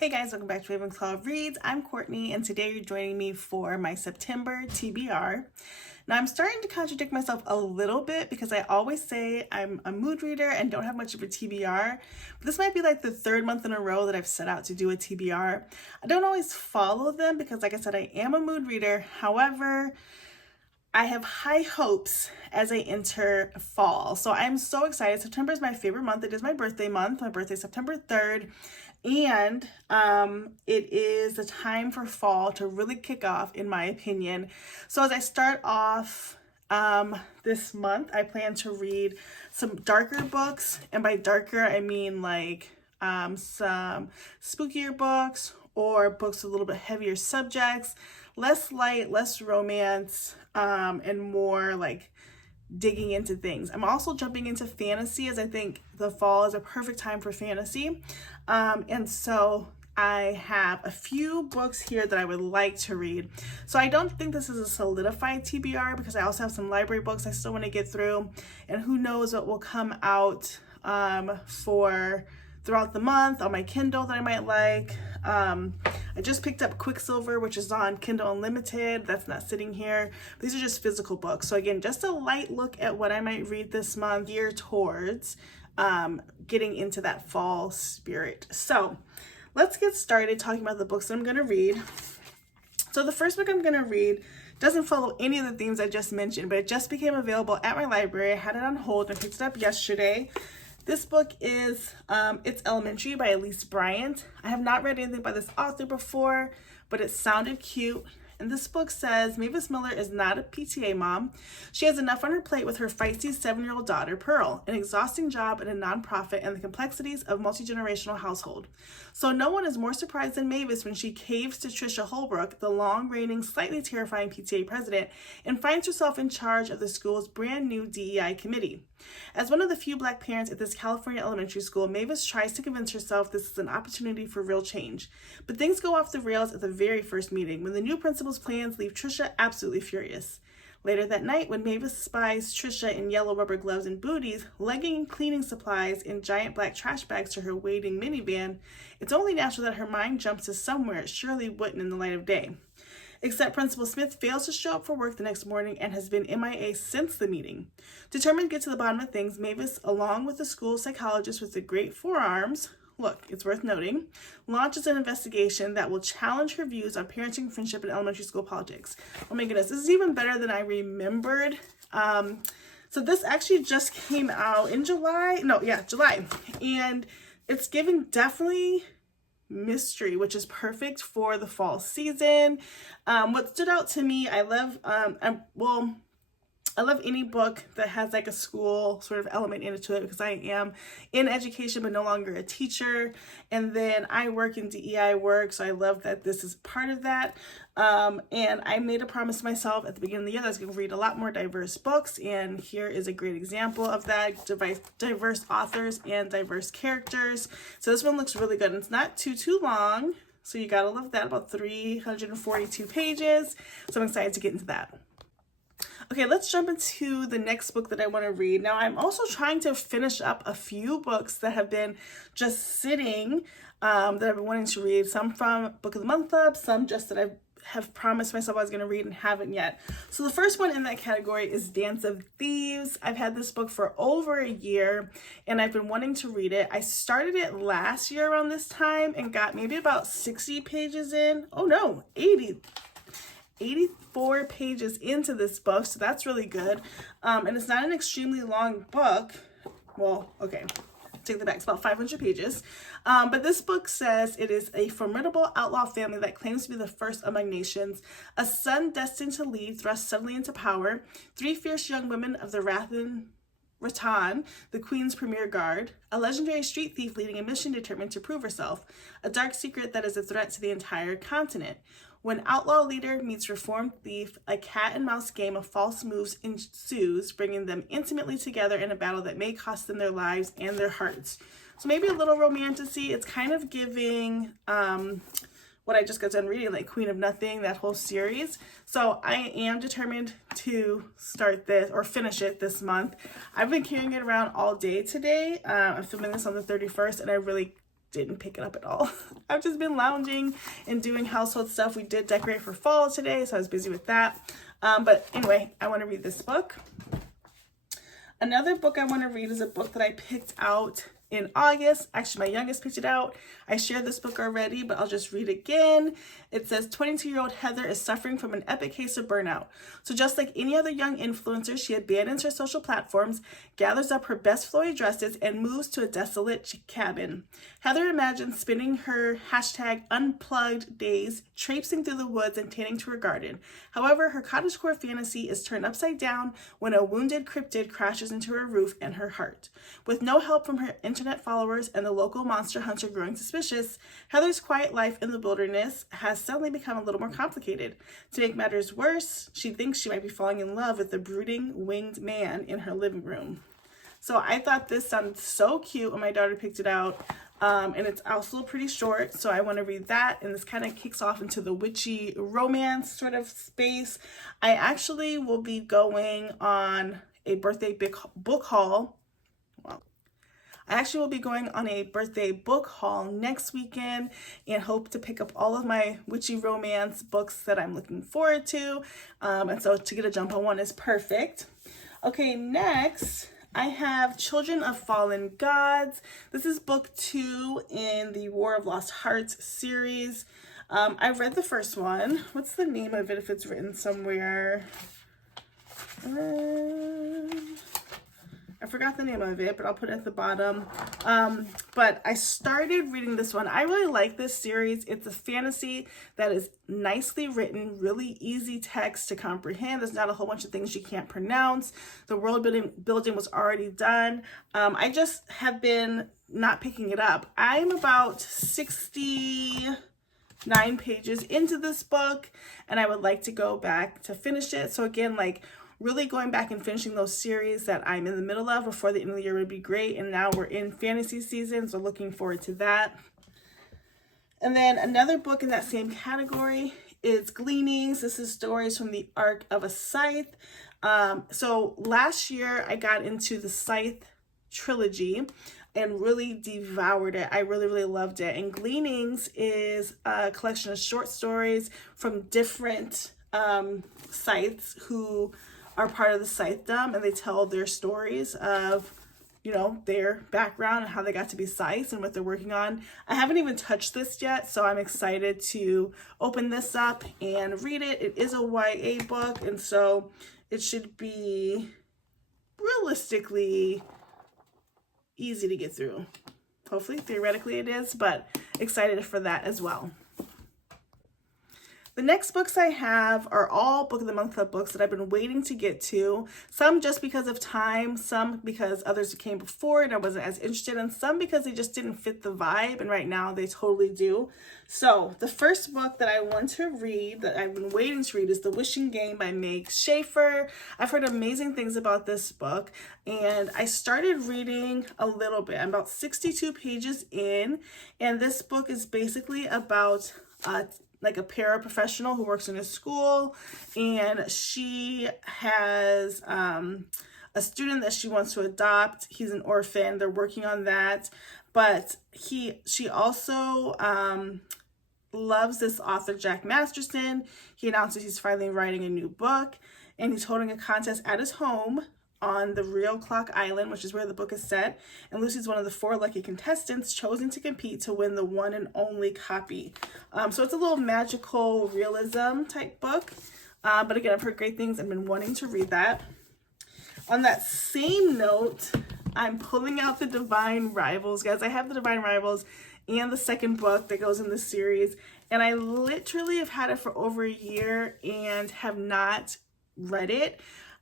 Hey guys, welcome back to Bibliophile Reads. I'm Courtney, and today you're joining me for my September TBR. Now I'm starting to contradict myself a little bit because I always say I'm a mood reader and don't have much of a TBR, but this might be like the third month in a row that I've set out to do a TBR. I don't always follow them because, like I said, I am a mood reader. However, I have high hopes as I enter fall. So I'm so excited. September is my favorite month. It is my birthday month. My birthday is September 3rd. And it is the time for fall to really kick off, in my opinion. So as I start off this month, I plan to read some darker books. And by darker, I mean like some spookier books or books with a little bit heavier subjects, less light, less romance, and more like digging into things. I'm also jumping into fantasy as I think the fall is a perfect time for fantasy. And so I have a few books here that I would like to read. So I don't think this is a solidified TBR because I also have some library books I still want to get through, and who knows what will come out for throughout the month on my Kindle that I might like. I just picked up Quicksilver, which is on Kindle Unlimited. That's not sitting here. These are just physical books. So again, just a light look at what I might read this month, geared towards getting into that fall spirit. So let's get started talking about the books that I'm going to read. So the first book I'm going to read doesn't follow any of the themes I just mentioned, but it just became available at my library. I had it on hold and picked it up yesterday. This book is It's Elementary by Elise Bryant. I have not read anything by this author before, but it sounded cute. And this book says Mavis Miller is not a PTA mom. She has enough on her plate with her feisty 7-year-old daughter, Pearl, an exhausting job at a nonprofit, and the complexities of multi-generational household. So no one is more surprised than Mavis when she caves to Trisha Holbrook, the long-reigning, slightly terrifying PTA president, and finds herself in charge of the school's brand new DEI committee. As one of the few Black parents at this California elementary school, Mavis tries to convince herself this is an opportunity for real change. But things go off the rails at the very first meeting when the new principal's plans leave Trisha absolutely furious. Later that night, when Mavis spies Trisha in yellow rubber gloves and booties, lugging cleaning supplies in giant black trash bags to her waiting minivan, it's only natural that her mind jumps to somewhere it surely wouldn't in the light of day. Except Principal Smith fails to show up for work the next morning and has been MIA since the meeting. Determined to get to the bottom of things, Mavis, along with the school psychologist with the great forearms, look, it's worth noting, launches an investigation that will challenge her views on parenting, friendship, and elementary school politics. Oh my goodness, this is even better than I remembered. So this actually just came out in July. And it's giving definitely mystery, which is perfect for the fall season. What stood out to me, I love any book that has like a school sort of element into it because I am in education but no longer a teacher, and then I work in DEI work, so I love that this is part of that. And I made a promise to myself at the beginning of the year that I was going to read a lot more diverse books, and here is a great example of that: diverse authors and diverse characters. So this one looks really good, and it's not too long, so you gotta love that. About 342 pages, so I'm excited to get into that. Okay, let's jump into the next book that I want to read. Now, I'm also trying to finish up a few books that have been just sitting, that I've been wanting to read. Some from Book of the Month Club, some just that I have promised myself I was going to read and haven't yet. So the first one in that category is Dance of Thieves. I've had this book for over a year, and I've been wanting to read it. I started it last year around this time and got maybe about 60 pages in. Oh no, 84 pages into this book, so that's really good. And it's not an extremely long book. Well, okay, take that back, it's about 500 pages. But this book says it is a formidable outlaw family that claims to be the first among nations, a son destined to lead thrust suddenly into power, 3 fierce young women of the Rattan, the Queen's premier guard, a legendary street thief leading a mission determined to prove herself, a dark secret that is a threat to the entire continent. When outlaw leader meets reformed thief, a cat and mouse game of false moves ensues, bringing them intimately together in a battle that may cost them their lives and their hearts. So maybe a little romantasy. It's kind of giving what I just got done reading, like Queen of Nothing, that whole series. So I am determined to start this or finish it this month. I've been carrying it around all day today. I'm filming this on the 31st, and I really didn't pick it up at all. I've just been lounging and doing household stuff. We did decorate for fall today, so I was busy with that. But anyway, I want to read this book. Another book I want to read is a book that I picked out in August. Actually, my youngest picked it out. I shared this book already, but I'll just read again. It says 22-year-old Heather is suffering from an epic case of burnout. So just like any other young influencer, she abandons her social platforms, gathers up her best flowy dresses, and moves to a desolate cabin. Heather imagines spending her #unplugged days traipsing through the woods and tending to her garden. However, her cottagecore fantasy is turned upside down when a wounded cryptid crashes into her roof and her heart. With no help from her internet followers and the local monster hunter growing suspicious, Heather's quiet life in the wilderness has suddenly become a little more complicated. To make matters worse, she thinks she might be falling in love with the brooding winged man in her living room. So I thought this sounded so cute when my daughter picked it out. And it's also pretty short, so I want to read that. And this kind of kicks off into the witchy romance sort of space. I actually will be going on a birthday book haul. I actually will be going on a birthday book haul next weekend and hope to pick up all of my witchy romance books that I'm looking forward to. And so to get a jump on one is perfect. Okay, next I have Children of Fallen Gods. This is book 2 in the War of Lost Hearts series. I read the first one. What's the name of it if it's written somewhere? I forgot the name of it, but I'll put it at the bottom. But I started reading this one. I really like this series. It's a fantasy that is nicely written, really easy text to comprehend. There's not a whole bunch of things you can't pronounce. The world building was already done. I just have been not picking it up. I'm about 69 pages into this book, and I would like to go back to finish it. So again, like, really going back and finishing those series that I'm in the middle of before the end of the year would be great. And now we're in fantasy season, so looking forward to that. And then another book in that same category is Gleanings. This is stories from the Arc of a Scythe. So last year I got into the Scythe trilogy and really devoured it. I really, really loved it. And Gleanings is a collection of short stories from different scythes who are part of the scythedom, and they tell their stories of, you know, their background and how they got to be scythes and what they're working on. I haven't even touched this yet, so I'm excited to open this up and read it. It is a YA book, and so it should be realistically easy to get through. Hopefully, theoretically it is, but excited for that as well. The next books I have are all Book of the Month Club books that I've been waiting to get to. Some just because of time, some because others came before and I wasn't as interested, and some because they just didn't fit the vibe, and right now they totally do. So the first book that I want to read, that I've been waiting to read, is The Wishing Game by Meg Schaefer. I've heard amazing things about this book, and I started reading a little bit. I'm about 62 pages in, and this book is basically about like a paraprofessional who works in a school, and she has a student that she wants to adopt. He's an orphan. They're working on that, but she also loves this author, Jack Masterson. He announces he's finally writing a new book, and he's holding a contest at his home on the Real Clock Island, which is where the book is set, and Lucy's one of the 4 lucky contestants chosen to compete to win the one and only copy. So it's a little magical realism type book, but again, I've heard great things and been wanting to read that. On that same note, I'm pulling out the Divine Rivals. Guys, I have the Divine Rivals and the second book that goes in this series, and I literally have had it for over a year and have not read it.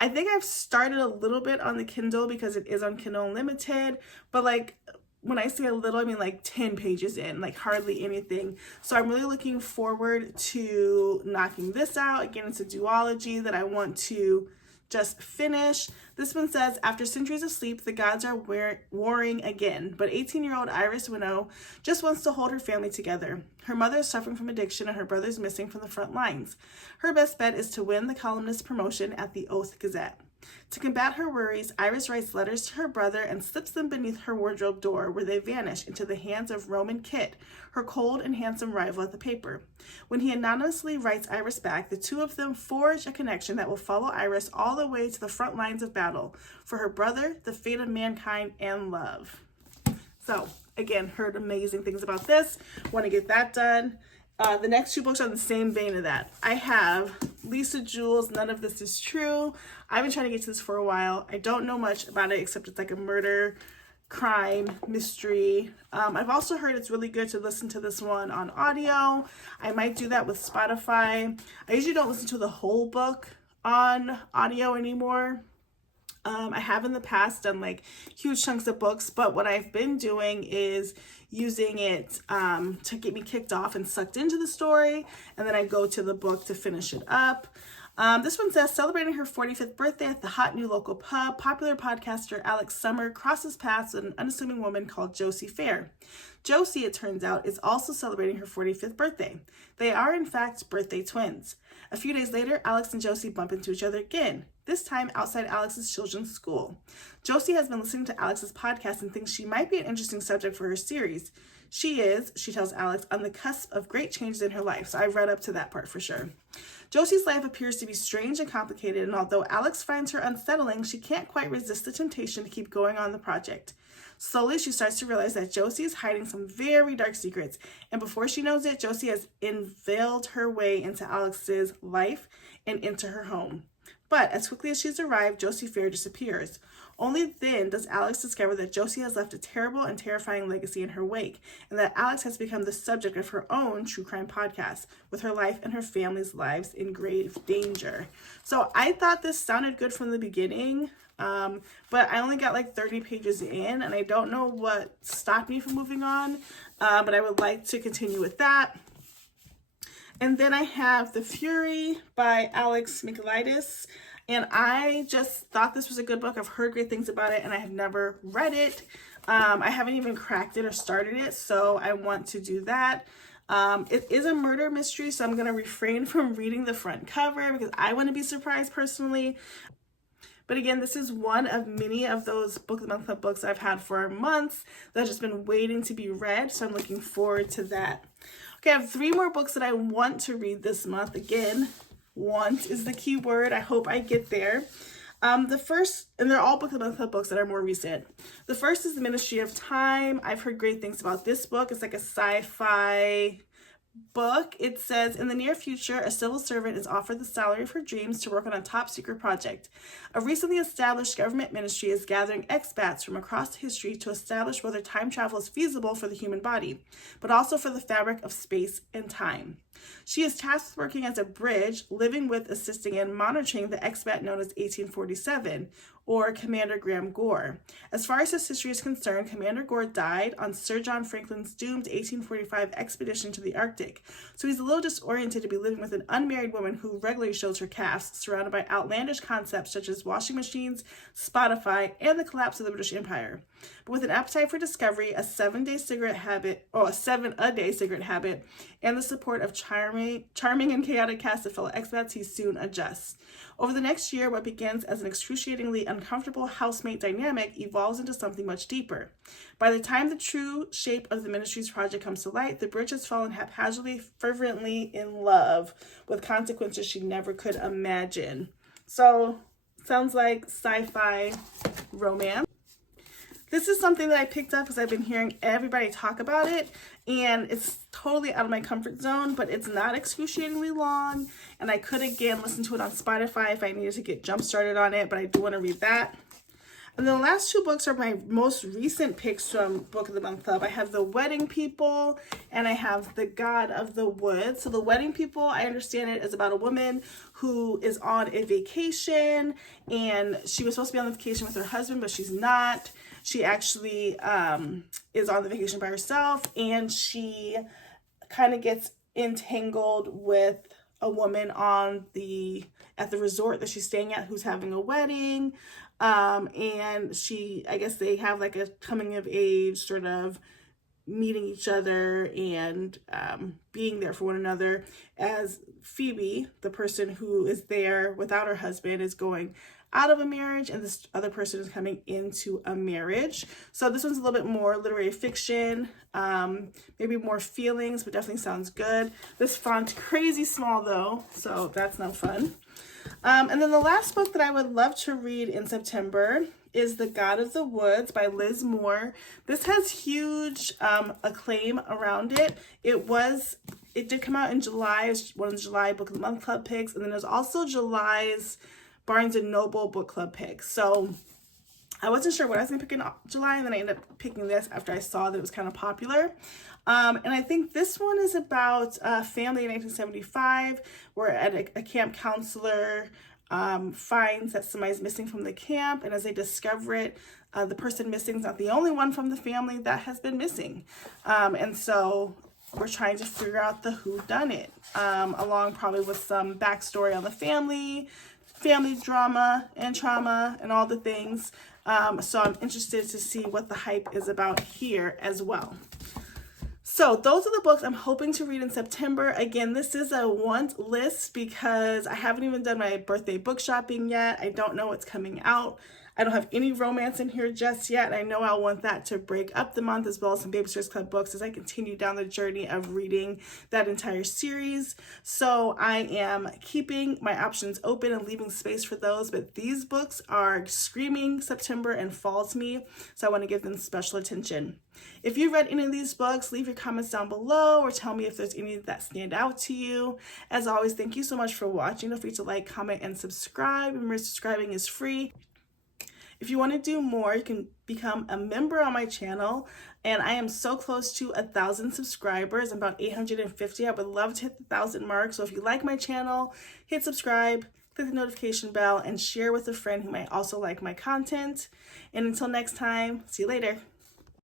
I think I've started a little bit on the Kindle because it is on Kindle Unlimited, but like when I say a little, I mean like 10 pages in, like hardly anything. So I'm really looking forward to knocking this out. Again, it's a duology that I want to just finish. This one says, after centuries of sleep, the gods are warring again, but 18-year-old Iris Winnow just wants to hold her family together. Her mother is suffering from addiction and her brother's missing from the front lines. Her best bet is to win the columnist promotion at the Oath Gazette. To combat her worries, Iris writes letters to her brother and slips them beneath her wardrobe door, where they vanish into the hands of Roman Kit, her cold and handsome rival at the paper. When he anonymously writes Iris back, the two of them forge a connection that will follow Iris all the way to the front lines of battle for her brother, the fate of mankind, and love. So, again, heard amazing things about this. Want to get that done. The next two books are in the same vein of that. I have Lisa Jewell's None of This Is True. I've been trying to get to this for a while. I don't know much about it except it's like a murder, crime, mystery. I've also heard it's really good to listen to this one on audio. I might do that with Spotify. I usually don't listen to the whole book on audio anymore. I have in the past done like huge chunks of books, but what I've been doing is using it to get me kicked off and sucked into the story, and then I go to the book to finish it up. This one says, celebrating her 45th birthday at the hot new local pub, popular podcaster Alex Summer crosses paths with an unassuming woman called Josie Fair. Josie, it turns out, is also celebrating her 45th birthday. They are, in fact, birthday twins. A few days later, Alex and Josie bump into each other again, this time outside Alex's children's school. Josie has been listening to Alex's podcast and thinks she might be an interesting subject for her series. She is, she tells Alex, on the cusp of great changes in her life, so I've read up to that part for sure. Josie's life appears to be strange and complicated, and although Alex finds her unsettling, she can't quite resist the temptation to keep going on the project. Slowly, she starts to realize that Josie is hiding some very dark secrets, and before she knows it, Josie has inveigled her way into Alex's life and into her home. But as quickly as she's arrived, Josie Fair disappears. Only then does Alex discover that Josie has left a terrible and terrifying legacy in her wake, and that Alex has become the subject of her own true crime podcast, with her life and her family's lives in grave danger. So I thought this sounded good from the beginning, but I only got like 30 pages in, and I don't know what stopped me from moving on, but I would like to continue with that. And then I have The Fury by Alex Michaelides. And I just thought this was a good book. I've heard great things about it and I have never read it. I haven't even cracked it or started it, so I want to do that. It is a murder mystery, so I'm going to refrain from reading the front cover because I want to be surprised personally. But again, this is one of many of those Book of the Month Club books I've had for months that have just been waiting to be read, so I'm looking forward to that. Okay, I have 3 more books that I want to read this month. Again, want is the key word. I hope I get there. The first, and they're all Book of the Month Club books that are more recent. The first is The Ministry of Time. I've heard great things about this book. It's like a sci-fi book. It says, in the near future, a civil servant is offered the salary of her dreams to work on a top secret project. A recently established government ministry is gathering expats from across history to establish whether time travel is feasible for the human body, but also for the fabric of space and time. She is tasked with working as a bridge, living with, assisting, and monitoring the expat known as 1847, or Commander Graham Gore. As far as his history is concerned, Commander Gore died on Sir John Franklin's doomed 1845 expedition to the Arctic, so he's a little disoriented to be living with an unmarried woman who regularly shows her calves, surrounded by outlandish concepts such as washing machines, Spotify, and the collapse of the British Empire. But with an appetite for discovery, a 7-day cigarette habit, or a 7-a-day cigarette habit, and the support of charming and chaotic cast of fellow expats, he soon adjusts. Over the next year, what begins as an excruciatingly uncomfortable housemate dynamic evolves into something much deeper. By the time the true shape of the ministry's project comes to light, the bridge has fallen haphazardly, fervently in love, with consequences she never could imagine. So, sounds like sci-fi romance. This is something that I picked up because I've been hearing everybody talk about it, and it's totally out of my comfort zone, but it's not excruciatingly long, and I could again listen to it on Spotify if I needed to get jump started on it, but I do want to read that. And then the last 2 books are my most recent picks from Book of the Month Club. I have The Wedding People and I have The God of the Woods. So The Wedding People, I understand it is about a woman who is on a vacation, and she was supposed to be on the vacation with her husband, but she's not. She actually is on the vacation by herself, and she kind of gets entangled with a woman at the resort that she's staying at who's having a wedding. And I guess they have like a coming of age sort of meeting each other and being there for one another, as Phoebe, the person who is there without her husband, is going out of a marriage, and this other person is coming into a marriage. So this one's a little bit more literary fiction, maybe more feelings, but definitely sounds good. This font crazy small though, so that's no fun. And then the last book that I would love to read in September is The God of the Woods by Liz Moore. This has huge acclaim around it. It did come out in July. It was one of the July Book of the Month Club picks. And then there's also July's Barnes & Noble Book Club picks. So I wasn't sure what I was going to pick in July, and then I ended up picking this after I saw that it was kind of popular. And I think this one is about a family in 1975 where a camp counselor finds that somebody's missing from the camp, and as they discover it, the person missing is not the only one from the family that has been missing. And so we're trying to figure out the whodunit, along probably with some backstory on the family drama and trauma and all the things. So I'm interested to see what the hype is about here as well. So those are the books I'm hoping to read in September. Again, this is a want list because I haven't even done my birthday book shopping yet. I don't know what's coming out. I don't have any romance in here just yet. I know I'll want that to break up the month, as well as some Babysitters Club books as I continue down the journey of reading that entire series. So I am keeping my options open and leaving space for those, but these books are screaming September and fall to me, so I want to give them special attention. If you've read any of these books, leave your comments down below or tell me if there's any that stand out to you. As always, thank you so much for watching. Don't forget to like, comment, and subscribe. Remember, subscribing is free. If you want to do more, you can become a member on my channel, and I am so close to 1,000 subscribers. I'm about 850. I would love to hit the 1,000 mark. So if you like my channel, hit subscribe, click the notification bell, and share with a friend who might also like my content. And until next time, see you later.